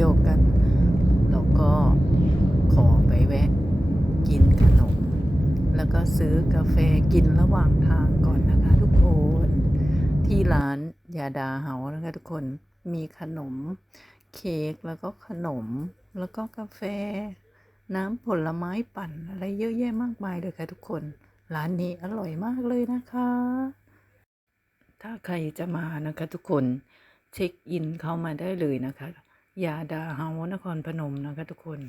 ที่ยวกันเราก็ขอไปแวะกินขนม แล้วก็ซื้อกาแฟกินระหว่างทางก่อนนะคะ ทุกคน ที่ร้านยาดาเฮานะคะทุกคนมีขนมเค้กแล้วก็ขนม แล้วก็กาแฟ น้ำผลไม้ปั่นอะไรเยอะแยะมากมายเลยค่ะทุกคน ร้านนี้อร่อยมากเลยนะคะ ถ้าใครจะมานะคะทุกคนเช็คอินเข้ามาได้เลยนะคะ ยาดาเฮานครพนมนะคะทุกคน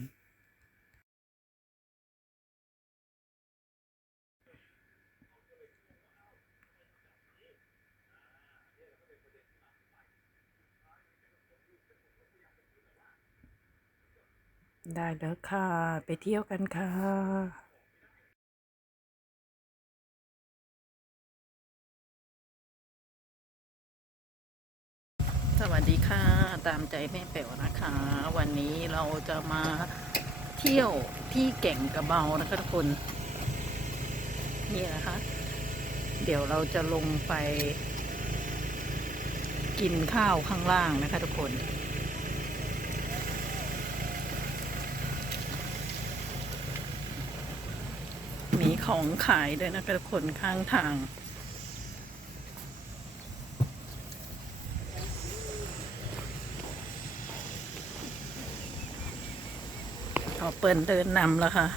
ได้แล้วค่ะ ไปเที่ยวกันค่ะ สวัสดีค่ะ ตามใจแม่เป๋วนะคะ วันนี้เราจะมาเที่ยวที่แก่งกระเบานะคะทุกคน นี่นะคะ เดี๋ยวเราจะลงไป กินข้าวข้างล่างนะคะทุกคนมีของขายด้วยนะคะทุกคนข้างทาง เปิดเดินนำแล้วค่ะ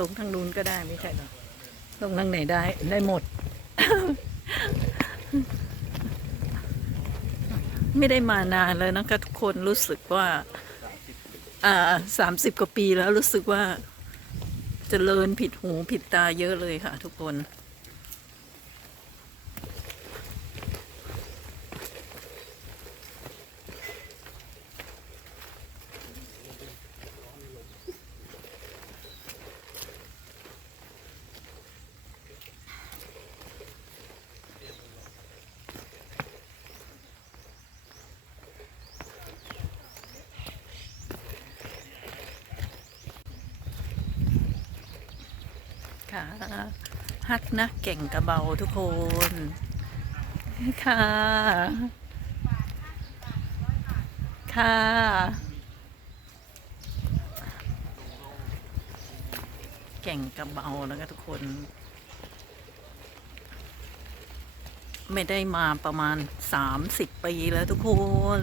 ลงทางนู้นก็ได้ไม่ใช่หรอลงทางไหนได้ได้หมด ไม่ได้มานานเลยนะคะทุกคนรู้สึกว่า อ่าสามสิบกว่าปีแล้วรู้สึกว่าจเจริญผิดหูผิดตาเยอะเลยค่ะทุกคน ค่ะฮักนะเก่งกระเบาทุกคนค่ะ ค่ะเก่งกระเบานะคะทุกคน ไม่ได้มาประมาณสามสิบปีแล้วทุกคน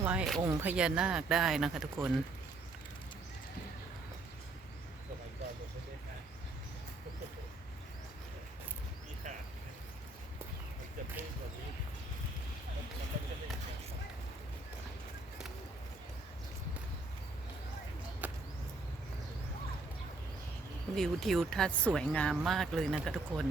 ไหว้องค์พญานาคได้นะคะทุกคน วิวทิวทัศน์สวยงามมากเลยนะคะทุกคน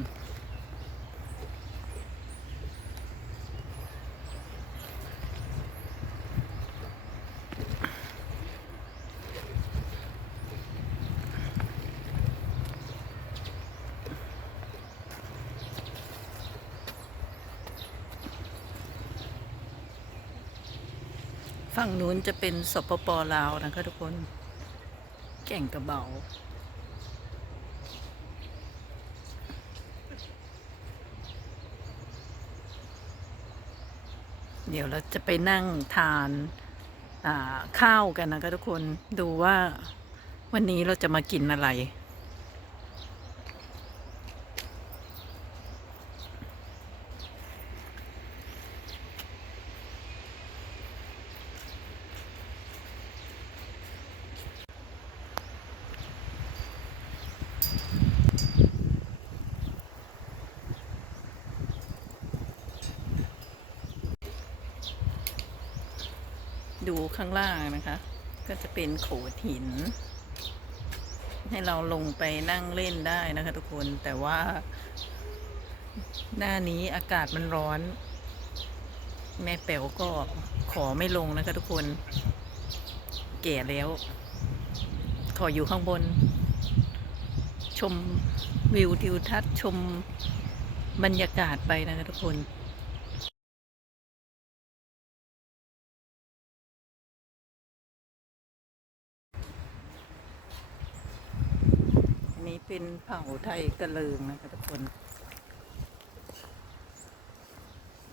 ฝั่งนู้นจะเป็นสปปลาวนะคะทุกคน แก่งกระเบาเดี๋ยวเราจะไปนั่งทานข้าวกันนะคะทุกคนดูว่าวันนี้เราจะมากินอะไร ดูข้างล่างนะคะ ก็จะเป็นโขดหิน ให้เราลงไปนั่งเล่นได้นะคะทุกคนแต่ว่า หน้านี้อากาศมันร้อน แม่แป๋วก็ขอไม่ลงนะคะทุกคนแก่แล้ว ขออยู่ข้างบน ชมวิวทิวทัศน์ชมบรรยากาศไปนะคะทุกคน อันนี้ เป็นเผ่าไทยกระเลิงนะคะทุกคน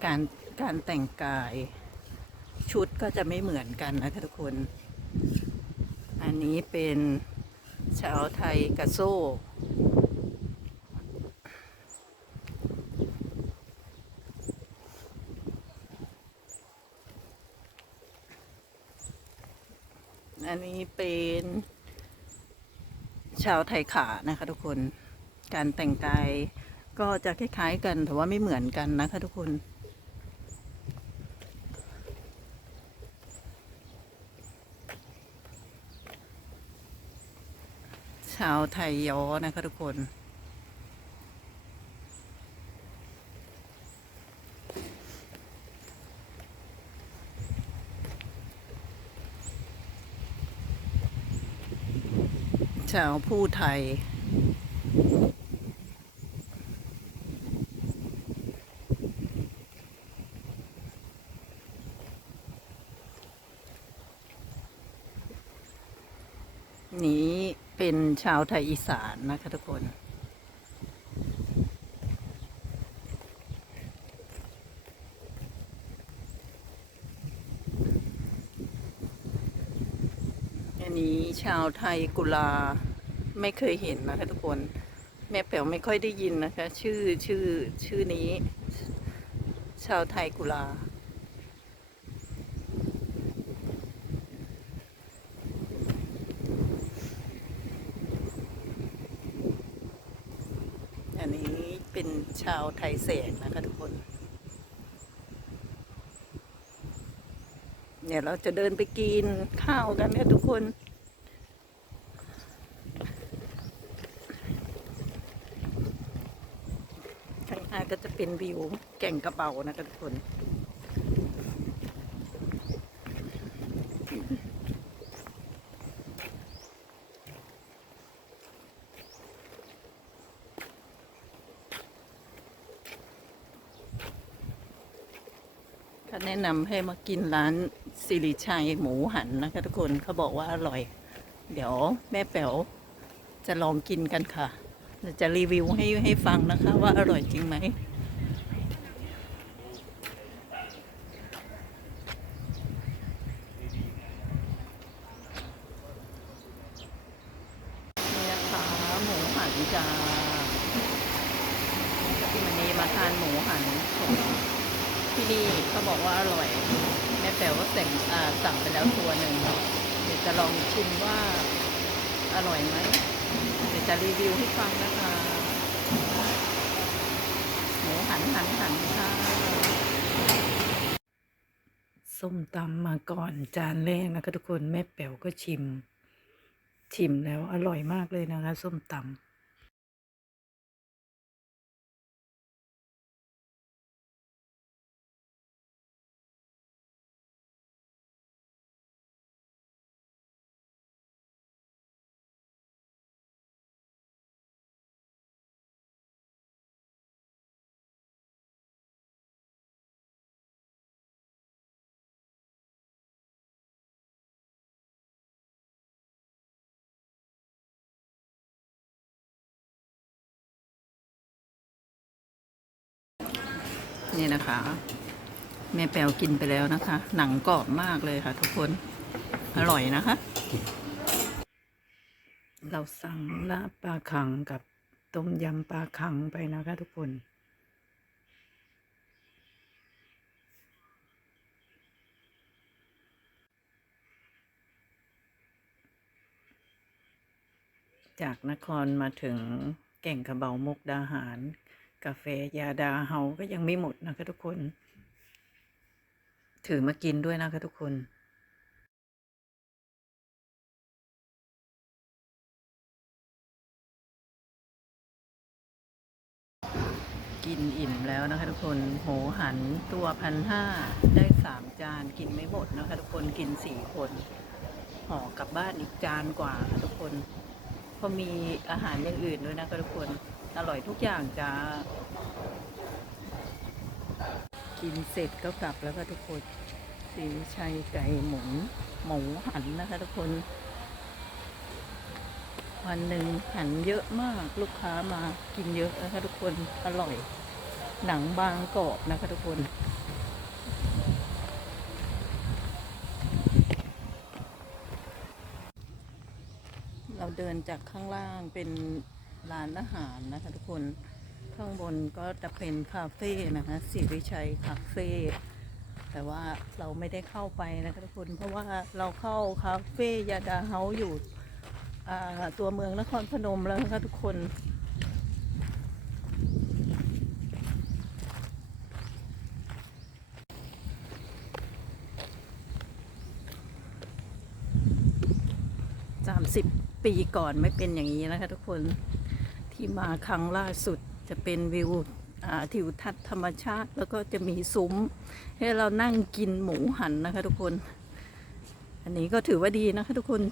การการแต่งกาย ชุดก็จะไม่เหมือนกันนะคะทุกคน อันนี้เป็นชาวไทยกระโซ่อันนี้เป็น ชาวไทยขานะคะทุกคนการแต่งกายก็จะคล้ายๆกันแต่ว่าไม่เหมือนกันนะคะทุกคน ชาวไทยย้อนะคะทุกคน ชาวผู้ไทย นี้เป็นชาวไทยอีสานนะคะทุกคน อันนี้ชาวไทยกุลาไม่เคยเห็นนะคะทุกคน แม่แป๋วไม่ค่อยได้ยินนะคะ ชื่อชื่อชื่อนี้ ชาวไทยกุลาอันนี้เป็นชาวไทยแสงนะคะทุกคน เนี่ยเราจะเดินไปกินข้าวกันเนี่ยทุกคน ข้างหน้าก็จะเป็นวิวแก่งกระเบานะคะทุกคนเขาแนะนำให้มากินร้าน สิริชัยหมูหันนะคะทุกคนเขาบอกว่าอร่อย เดี๋ยวแม่แป๋วจะลองกินกันค่ะ จะรีวิวให้ให้ฟังนะคะว่าอร่อยจริงไหมนี่นะคะหมูหันจ้าวันนี้มาทานหมูหันของ ที่นี่เขาบอกว่าอร่อย แม่แป๋วก็สั่งสั่งไปแล้วตัวหนึ่งเดี๋ยวจะลองชิมว่าอร่อยไหมเดี๋ยวจะรีวิวให้ฟังนะคะหมูหันหันหันค่ะส้มตำมาก่อนจานแรกนะคะทุกคนแม่แป๋วก็ชิม ชิมแล้วอร่อยมากเลยนะคะ ส้มตำ นี่นะคะ แม่แปวกินไปแล้วนะคะ หนังกรอบมากเลยค่ะ ทุกคน อร่อยนะคะ เราสั่งลาบปลาคังกับต้มยำปลาคังไปนะคะ ทุกคนจากนครมาถึงแก่งกระเบามุกดาหาร กาแฟยาดาเฮาก็ยังไม่หมดนะคะทุกคน ถือมากินด้วยนะคะทุกคนกินอิ่มแล้วนะคะทุกคนโหหันตัวพันห้าได้สามจานกินไม่หมดนะคะทุกคนกินสี่คนห่อกลับบ้านอีกจานกว่าค่ะทุกคน ก็มีอาหารอย่างอื่นด้วยนะคะทุกคน อร่อยทุกอย่างจ้า กินเสร็จก็กลับแล้วค่ะทุกคนสีชัยไก่หมูหมูหันนะคะทุกคน วันหนึ่งหันเยอะมากลูกค้ามากินเยอะนะคะทุกคนอร่อย หนังบางกรอบนะคะทุกคนเราเดินจากข้างล่างเป็น ร้านอาหารนะคะทุกคนข้างบนก็จะเป็นคาเฟ่นะคะสิริชัยคาเฟ่แต่ว่าเราไม่ได้เข้าไปนะคะทุกคนเพราะว่าเราเข้าคาเฟ่ยาดาเฮาส์อยู่ตัวเมืองนครพนมแล้วนะคะทุกคนสามสิบปีก่อนไม่เป็นอย่างนี้นะคะทุกคน ที่มาครั้งล่าสุดจะเป็นวิวทิวทัศน์ธรรมชาติ แล้วก็จะมีซุ้ม ให้เรานั่งกินหมูหันนะคะทุกคน อันนี้ก็ถือว่าดีนะคะทุกคน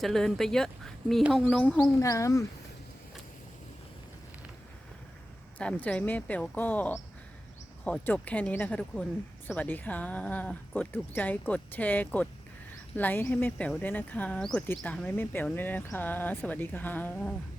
เจริญไปเยอะมีห้องนงห้องน้ำตามใจแม่เป๋วก็ขอจบแค่นี้นะคะทุกคนสวัสดีค่ะ กดถูกใจกดแชร์กดไลค์ให้แม่แป๋วด้วยนะคะ กดติดตามให้แม่แป๋วด้วยนะคะ สวัสดีค่ะ